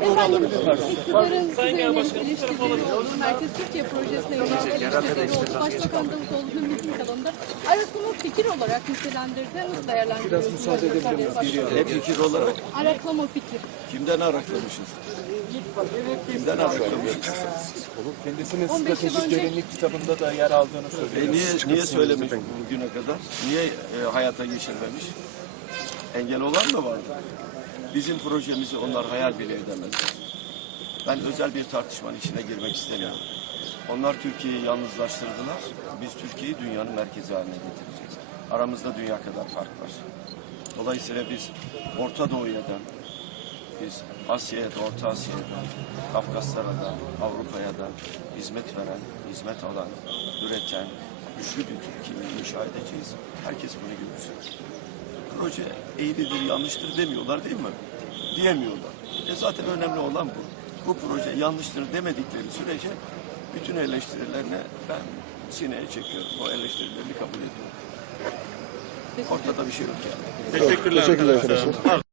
Efendim, iktidarın eleştirileri oldu. Merkez Türkiye projesine yönelik eleştirileri oldu. Başbakan Davutoğlu'nun miting alanında araklama fikir olarak nitelendirdi. Nasıl değerlendiriyorsunuz? Biraz müsaade edebilir Ne fikir olarak Araklama fikir. kimden araklamışız? Kimden araklamışız? Kendisinin 15 yıl stratejik derinlik kitabında da yer aldığını söylüyor. E niye niye söylemiş bugüne kadar? Niye e, hayata geçirmemiş? Engel olan mı vardı? Bizim projemizi onlar hayal bile edemezler. Ben özel bir tartışmanın içine girmek istemiyorum. Onlar Türkiye'yi yalnızlaştırdılar. Biz Türkiye'yi dünyanın merkezi haline getireceğiz. Aramızda dünya kadar fark var. Dolayısıyla biz Orta Doğu'ya da, biz Asya'ya da, Orta Asya'ya da, Kafkaslara da, Avrupa'ya da hizmet veren, hizmet alan, üreten, güçlü bir Türkiye'yi inşa edeceğiz. Herkes bunu görecek. Proje eğridir, yanlıştır demiyorlar değil mi? Diyemiyorlar. E zaten önemli olan bu. Bu proje yanlıştır demedikleri sürece bütün eleştirilerine ben sineye çekiyorum. O eleştirilerini kabul ediyorum. Ortada bir şey yok yani. Teşekkürler. Teşekkürler arkadaşlar.